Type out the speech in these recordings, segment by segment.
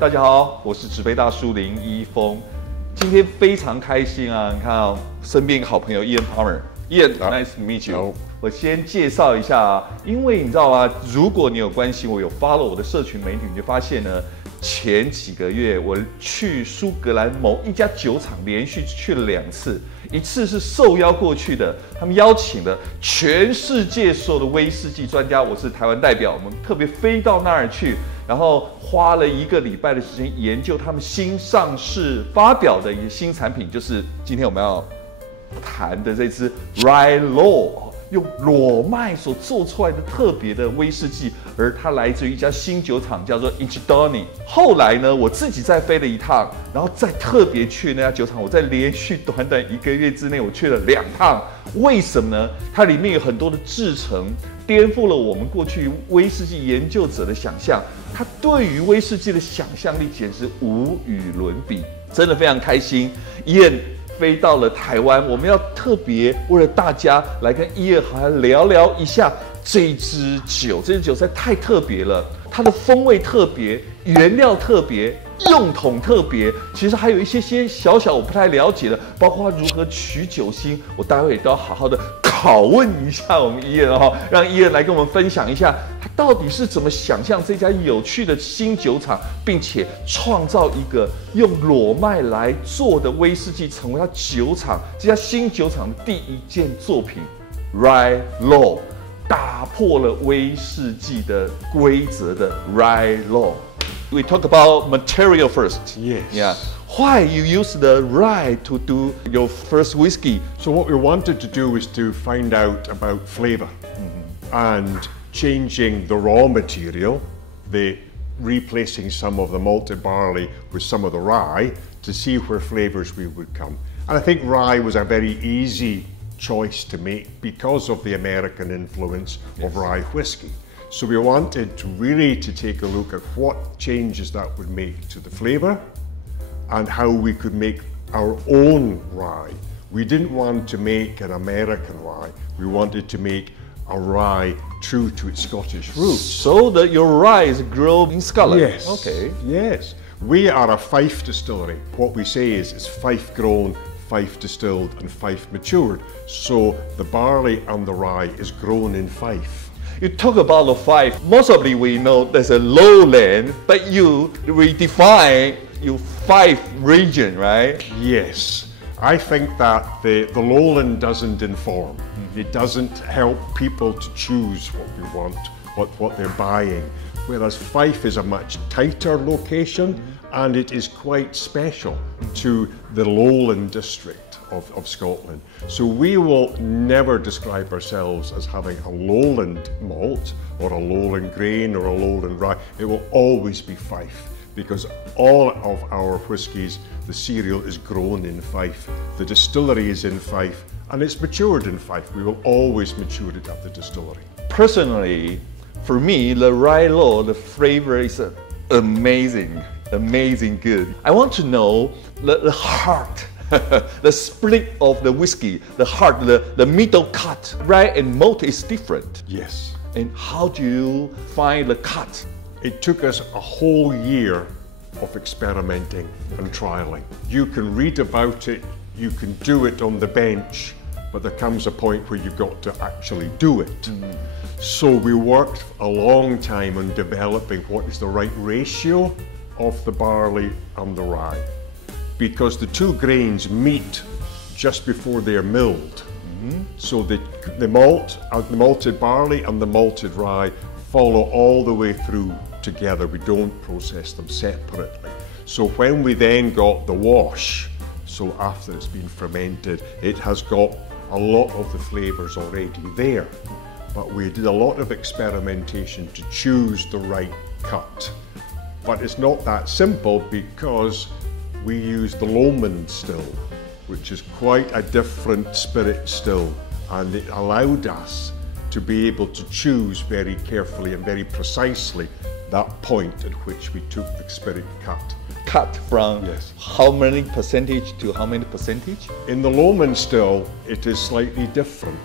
大家好，我是纸杯大叔林一峰。今天非常开心啊！你看啊，身边一个好朋友 Ian 帕玛 Ian，nice to meet you。我先介绍一下啊，因为你知道吗？如果你有关心我，有 follow 我的社群媒体，你就发现呢，前几个月我去苏格兰某一家酒厂，连续去了2次。一次是受邀过去的，他们邀请了全世界所有的威士忌专家，我是台湾代表，我们特别飞到那儿去，然后花了1个礼拜的时间研究他们新上市发表的一些新产品，就是今天我们要谈的这支 RyeLaw， 用裸麦所做出来的特别的威士忌，而它来自于一家新酒厂，叫做 InchDairnie。后来呢，我自己再飞了一趟，然后再特别去那家酒厂，我在连续短短1个月之内，我去了2趟。为什么呢？它里面有很多的制成，颠覆了我们过去威士忌研究者的想象。它对于威士忌的想象力简直无与伦比，真的非常开心。Ian飞到了台湾，我们要特别为了大家来跟Ian好像聊聊一下这支酒。这支酒实在太特别了，它的风味特别，原料特别，用桶特别。其实还有一些小我不太了解的，包括如何取酒心，我待会也都要好好的拷问一下我们Ian哦，让Ian来跟我们分享一下，他到底是怎么想象这家有趣的新酒厂，并且创造一个用裸麦来做的威士忌，成为他酒厂这家新酒厂的第1件作品 RyeLaw， 打破了威士忌的规则的 RyeLaw。We talk about material first. Yes. Yeah. Why you use the rye to do your first whiskey? So what we wanted to do is to find out about flavor and changing the raw material, replacing some of the malted barley with some of the rye to see where flavors we would come. And I think rye was a very easy choice to make because of the American influence of rye whiskey. So we wanted to really take a look at what changes that would make to the flavor and how we could make our own rye. We didn't want to make an American rye. We wanted to make a rye true to its Scottish roots. So that your rye is grown in Scotland? Yes. Okay. Yes. We are a Fife distillery. What we say is it's Fife grown, Fife distilled and Fife matured. So the barley and the rye is grown in Fife. You talk about the Fife. Mostly we know there's a lowland, but you redefine your Fife region, right? Yes. I think that the lowland doesn't inform. It doesn't help people to choose what we want, what they're buying. Whereas Fife is a much tighter location and it is quite special to the lowland district of Scotland. So we will never describe ourselves as having a lowland malt or a lowland grain or a lowland rye. It will always be Fife because all of our whiskies, the cereal is grown in Fife, the distillery is in Fife, and it's matured in Fife. We will always mature it at the distillery. Personally, for me, the RyeLaw, the flavor is amazing good. I want to know the heart, the split of the whiskey, the heart, the middle cut. Rye and malt is different. Yes. And how do you find the cut? It took us a whole year of experimenting and trialing. You can read about it, you can do it on the bench, but there comes a point where you've got to actually do it. So we worked a long time on developing what is the right ratio of the barley and the rye, because the 2 grains meet just before they're milled. So the malt, the malted barley and the malted rye follow all the way through together. We don't process them separately. So when we then got the wash, so after it's been fermented, it has got a lot of the flavors already there. But we did a lot of experimentation to choose the right cut. But it's not that simple because we use the Lomond still, which is quite a different spirit still, and it allowed us to be able to choose very carefully and very precisely that point at which we took the spirit cut. Cut from how many percentage to how many percentage? In the Lomond still, it is slightly different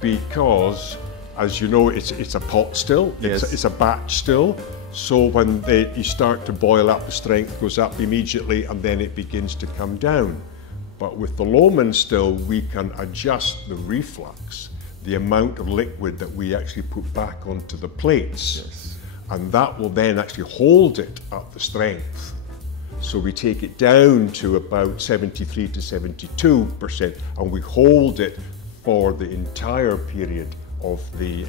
because As you know, it's a pot still, it's a batch still. So when you start to boil up, the strength goes up immediately and then it begins to come down. But with the Lohmann still, we can adjust the reflux, the amount of liquid that we actually put back onto the plates. Yes. And that will then actually hold it at the strength. So we take it down to about 73 to 72% and we hold it for the entire period of the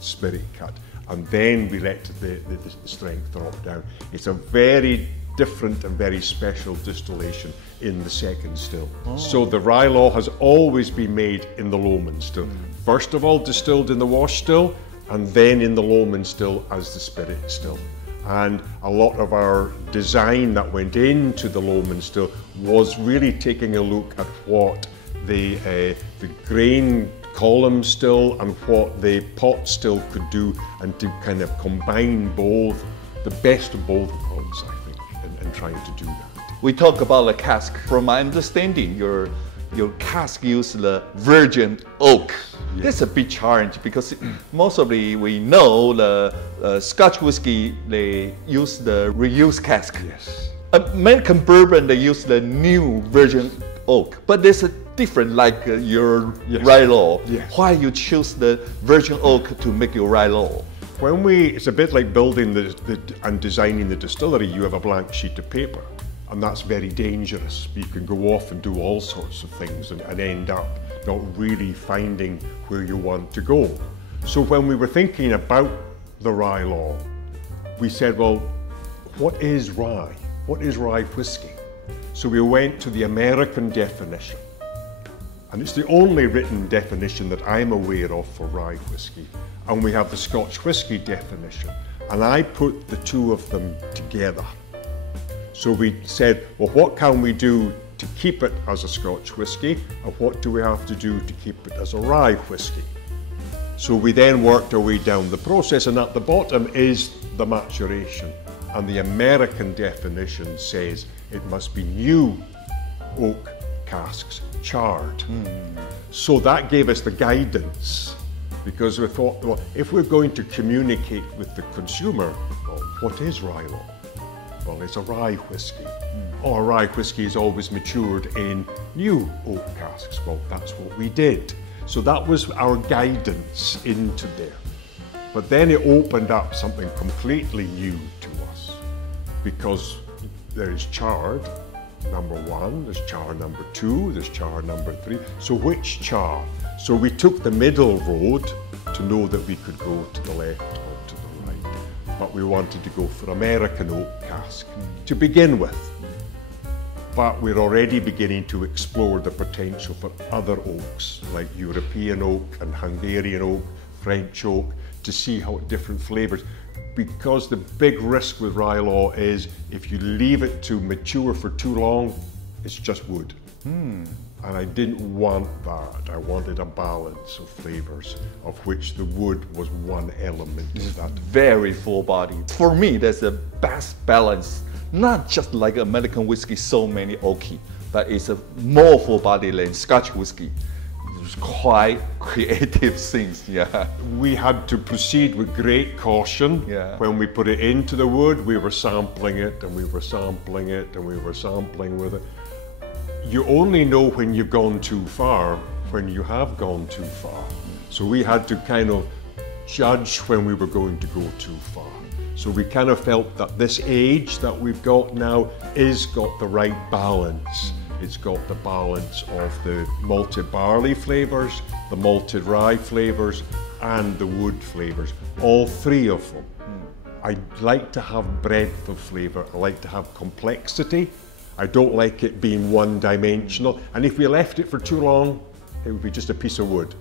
spirit cut. And then we let the strength drop down. It's a very different and very special distillation in the second still. Oh. So the RyeLaw has always been made in the Lohmann still. First of all distilled in the wash still, and then in the Lohmann still as the spirit still. And a lot of our design that went into the Lohmann still was really taking a look at what the grain column still and what the pot still could do, and to kind of combine both, the best of both worlds, I think, and trying to do that. We talk about the cask. From my understanding, your cask used the virgin oak. Yes. That's a big challenge because mostly we know the Scotch whiskey, they use the reused cask. Yes. American bourbon, they use the new virgin oak. But there's a different, like your RyeLaw. Yes. Why you choose the virgin oak to make your RyeLaw? It's a bit like building and designing the distillery. You have a blank sheet of paper, and that's very dangerous. You can go off and do all sorts of things and end up not really finding where you want to go. So when we were thinking about the RyeLaw, we said, well, what is rye? What is rye whiskey? So we went to the American definition. And it's the only written definition that I'm aware of for rye whiskey. And we have the Scotch whiskey definition. And I put the two of them together. So we said, well, what can we do to keep it as a Scotch whiskey? And what do we have to do to keep it as a rye whiskey? So we then worked our way down the process, and at the bottom is the maturation. And the American definition says it must be new oak casks, charred. So that gave us the guidance, because we thought, well, if we're going to communicate with the consumer, well, what is RyeLaw? Well, it's a rye whiskey. Or rye whiskey is always matured in new oak casks. Well, that's what we did. So that was our guidance into there. But then it opened up something completely new to us, because there is charred number one, there's char number two, there's char number three. So which char? So we took the middle road to know that we could go to the left or to the right. But we wanted to go for American oak cask to begin with. But we're already beginning to explore the potential for other oaks, like European oak and Hungarian oak, French oak, to see how different flavors. Because the big risk with RyeLaw is if you leave it to mature for too long, it's just wood. And I didn't want that. I wanted a balance of flavors, of which the wood was one element of that. Very full body. For me, that's the best balance. Not just like American whiskey, so many oaky, but it's a more full body than Scotch whiskey. It's quite creative things, We had to proceed with great caution. When we put it into the wood, we were sampling it, and we were sampling it, and we were sampling with it. You only know when you've gone too far, when you have gone too far. So we had to kind of judge when we were going to go too far. So we kind of felt that this age that we've got now is got the right balance. It's got the balance of the malted barley flavors, the malted rye flavors, and the wood flavors, all three of them. I like to have breadth of flavor. I like to have complexity. I don't like it being one-dimensional. And if we left it for too long, it would be just a piece of wood.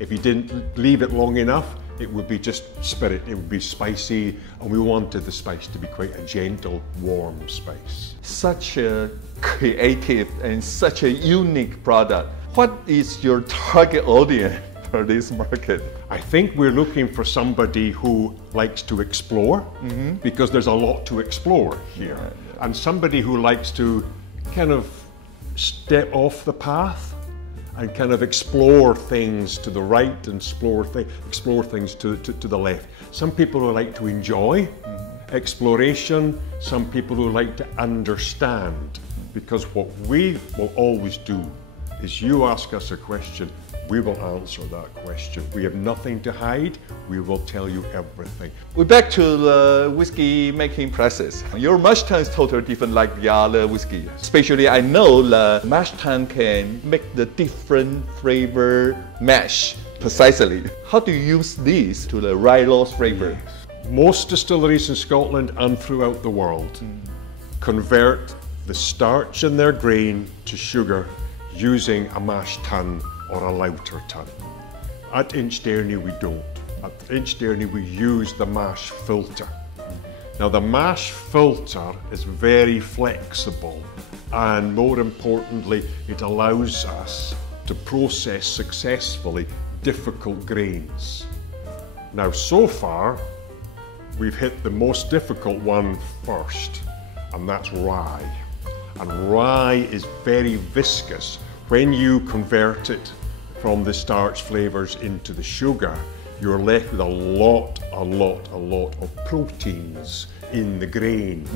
If you didn't leave it long enough, it would be just spirit, it would be spicy, and we wanted the spice to be quite a gentle, warm spice. Such a creative and such a unique product. What is your target audience for this market? I think we're looking for somebody who likes to explore, because there's a lot to explore here. And somebody who likes to kind of step off the path and kind of explore things to the right and explore things to the left. Some people who like to enjoy exploration, some people who like to understand, because what we will always do is you ask us a question, we will answer that question. We have nothing to hide, we will tell you everything. We're back to the whiskey making process. Your mash tun is totally different like the other whiskey. Especially I know the mash tun can make the different flavor mash precisely. How do you use this to the RyeLaw's flavor? Most distilleries in Scotland and throughout the world convert the starch in their grain to sugar using a mash tun or a lauter tun. At InchDairnie we don't. At InchDairnie we use the mash filter. Now the mash filter is very flexible, and more importantly it allows us to process successfully difficult grains. Now so far we've hit the most difficult one first, and that's rye. And rye is very viscous. When you convert it from the starch flavors into the sugar, you're left with a lot of proteins in the grain.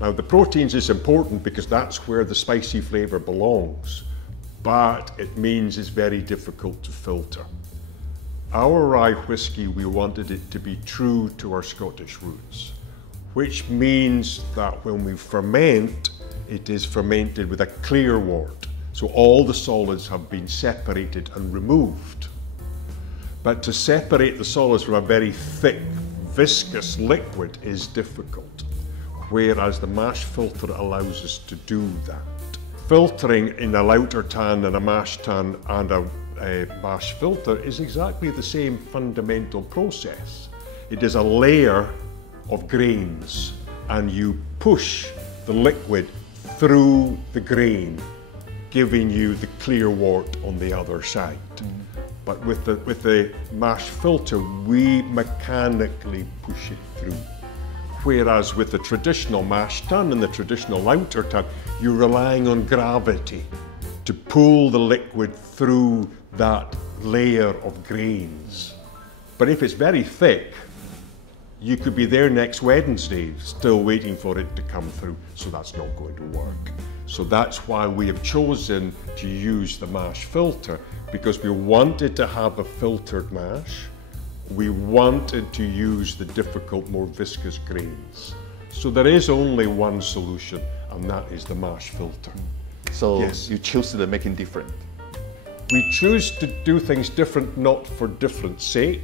Now the proteins is important because that's where the spicy flavor belongs, but it means it's very difficult to filter. Our rye whiskey, we wanted it to be true to our Scottish roots, which means that when we ferment, it is fermented with a clear wort. So all the solids have been separated and removed. But to separate the solids from a very thick, viscous liquid is difficult, whereas the mash filter allows us to do that. Filtering in a lauter tun and a mash tun and a mash filter is exactly the same fundamental process. It is a layer of grains, and you push the liquid through the grain, giving you the clear wort on the other side. But with the mash filter, we mechanically push it through. Whereas with the traditional mash tun and the traditional lauter tun, you're relying on gravity to pull the liquid through that layer of grains. But if it's very thick, you could be there next Wednesday still waiting for it to come through, so that's not going to work. So that's why we have chosen to use the mash filter, because we wanted to have a filtered mash. We wanted to use the difficult, more viscous grains. So there is only one solution, and that is the mash filter. So yes, you choose the making different. We choose to do things different, not for difference sake,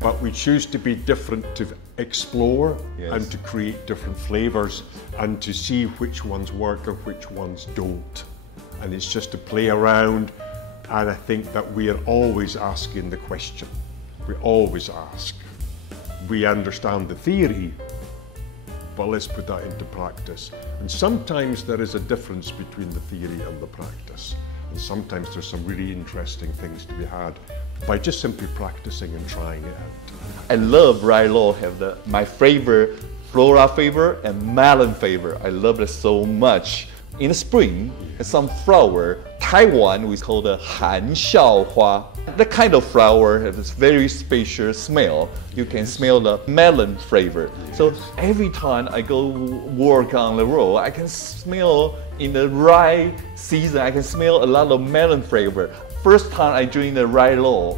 but we choose to be different to explore and to create different flavors and to see which ones work or which ones don't. And it's just to play around, and I think that we are always asking the question. We always ask. We understand the theory, but let's put that into practice. And sometimes there is a difference between the theory and the practice. And sometimes there's some really interesting things to be had by just simply practicing and trying it out. I love RyeLaw have my favorite floral flavor and melon flavor. I love it so much. In the spring, some flower, Taiwan we call the Han Xiao Hua. That kind of flower has this very special smell. You can smell the melon flavor. So every time I go work on the road, I can smell in the rye season, I can smell a lot of melon flavor. First time I drink the RyeLaw,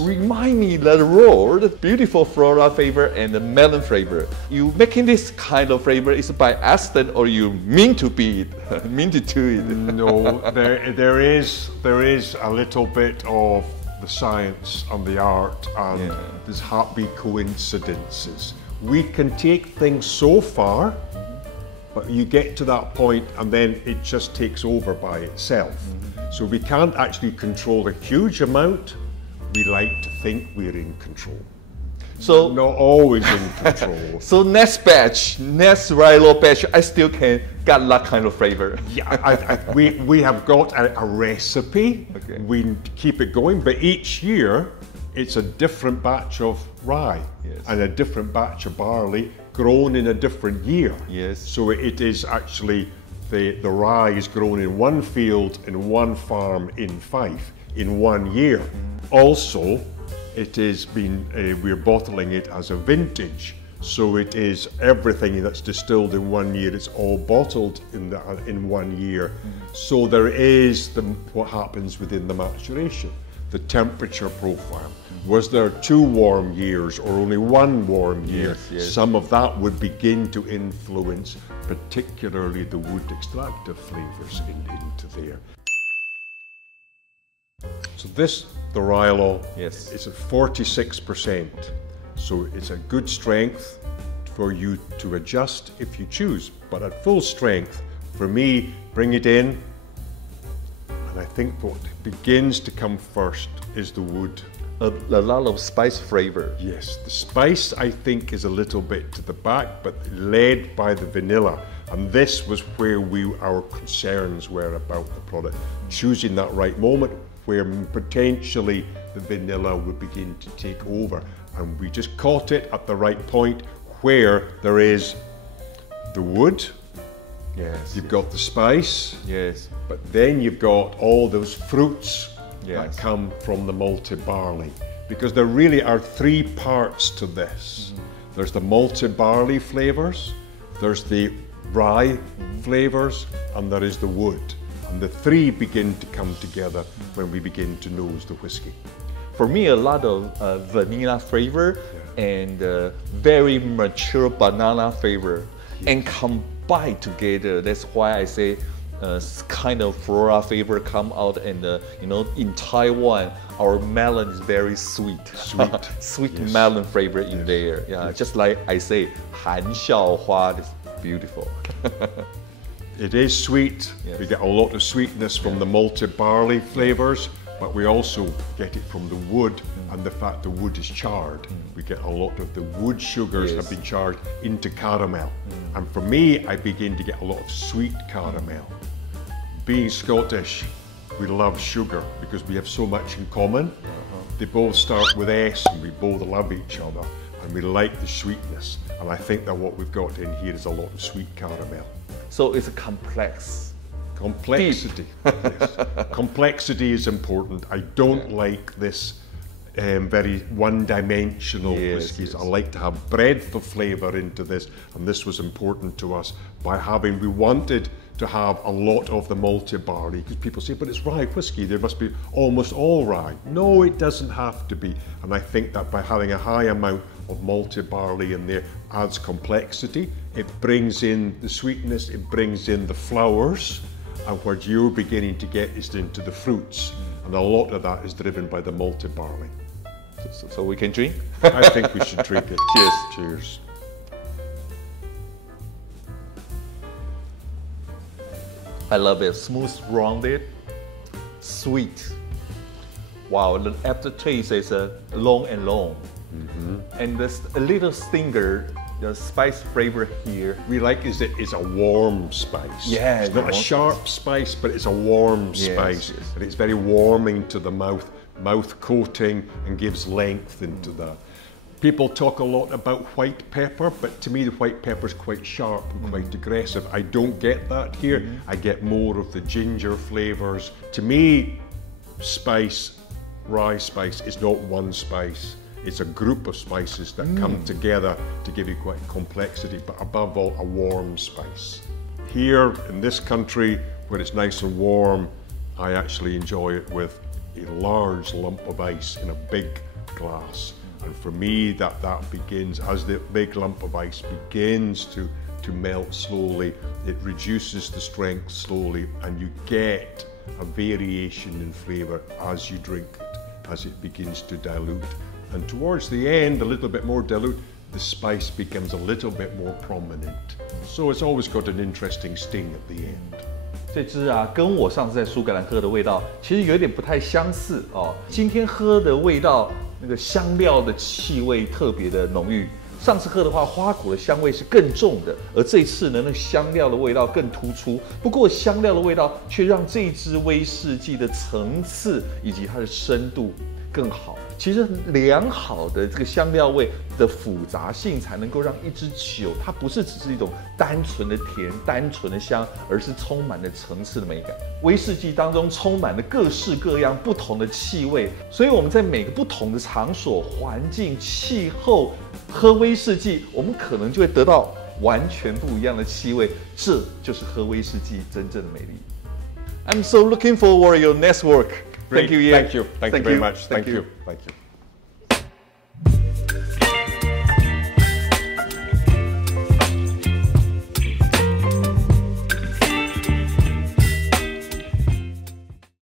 remind me that roll, the beautiful floral flavor and the melon flavor. You making this kind of flavor is by accident, or you mean to be it, mean to do it? No, there is a little bit of the science and the art, and there's happy coincidences. We can take things so far, but you get to that point and then it just takes over by itself. So we can't actually control a huge amount. We like to think we're in control. So not always in control. So next batch, next RyeLaw batch, I still can get that kind of flavor. Yeah, we have got a recipe. We keep it going, but each year it's a different batch of rye and a different batch of barley grown in a different year. So it is actually the rye is grown in one field in one farm in Fife in 1 year. Also, it is we're bottling it as a vintage. So it is everything that's distilled in 1 year. It's all bottled in 1 year. So there is what happens within the maturation, the temperature profile. Was there 2 warm years or only 1 warm year? Yes. Some of that would begin to influence, particularly the wood extractive flavors into there. So this, the RyeLaw, is at 46%. So it's a good strength for you to adjust if you choose. But at full strength, for me, bring it in. And I think what begins to come first is the wood. A lot of spice flavor. Yes, the spice I think is a little bit to the back, but led by the vanilla. And this was where our concerns were about the product. Choosing that right moment where potentially the vanilla would begin to take over. And we just caught it at the right point where there is the wood. Yes. You've got the spice. Yes. But then you've got all those fruits that come from the malted barley. Because there really are 3 parts to this. There's the malted barley flavors, there's the rye flavors, and there is the wood. And the 3 begin to come together when we begin to nose the whiskey. For me, a lot of vanilla flavor and very mature banana flavor and combined together. That's why I say kind of floral flavor come out, and in Taiwan, our melon is very sweet. Sweet melon flavor in there. Just like I say, 含笑花 is beautiful. It is sweet. We get a lot of sweetness from the malted barley flavors, but we also get it from the wood and the fact the wood is charred. We get a lot of the wood sugars have been charred into caramel. And for me, I begin to get a lot of sweet caramel. Being Scottish, we love sugar because we have so much in common. They both start with S and we both love each other and we like the sweetness. And I think that what we've got in here is a lot of sweet caramel. So it's a complex. Complexity. Yes. Complexity is important. I don't like this very one-dimensional whiskies. I like to have breadth of flavour into this, and this was important to us we wanted to have a lot of the malted barley, because people say, but it's rye whiskey, there must be almost all rye. No, it doesn't have to be. And I think that by having a high amount of malted barley in there adds complexity. It brings in the sweetness, it brings in the flowers, and what you're beginning to get is into the fruits. And a lot of that is driven by the malted barley. So we can drink? I think we should drink it. Cheers. Cheers. I love it. Smooth, rounded, sweet. Wow, the aftertaste is long and long. And there's a little stinger, the spice flavor here. We like is that it's a warm spice. Yeah, it's not a sharp spice, but it's a warm spice. And it's very warming to the mouth coating, and gives length into that. People talk a lot about white pepper, but to me the white pepper is quite sharp and quite aggressive. I don't get that here. I get more of the ginger flavors. To me, rye spice is not one spice. It's a group of spices that come together to give you quite complexity, but above all, a warm spice. Here in this country, where it's nice and warm, I actually enjoy it with a large lump of ice in a big glass. And for me, that begins, as the big lump of ice begins to melt slowly, it reduces the strength slowly, and you get a variation in flavour as you drink it, as it begins to dilute. And towards the end, a little bit more dilute, the spice becomes a little bit more prominent. So it's always got an interesting sting at the end. 这支啊，跟我上次在苏格兰喝的味道其实有点不太相似哦。今天喝的味道，那个香料的气味特别的浓郁。上次喝的话，花果的香味是更重的，而这次呢，那香料的味道更突出。不过香料的味道却让这支威士忌的层次以及它的深度更好。其实良好的这个香料味的复杂性，才能够让一支酒，它不是只是一种单纯的甜、单纯的香，而是充满了层次的美感。威士忌当中充满了各式各样不同的气味，所以我们在每个不同的场所、环境、气候喝威士忌，我们可能就会得到完全不一样的气味。这就是喝威士忌真正的美丽。I'm so looking forward to your next work. Thank you, Ian. Thank you very much. Thank you.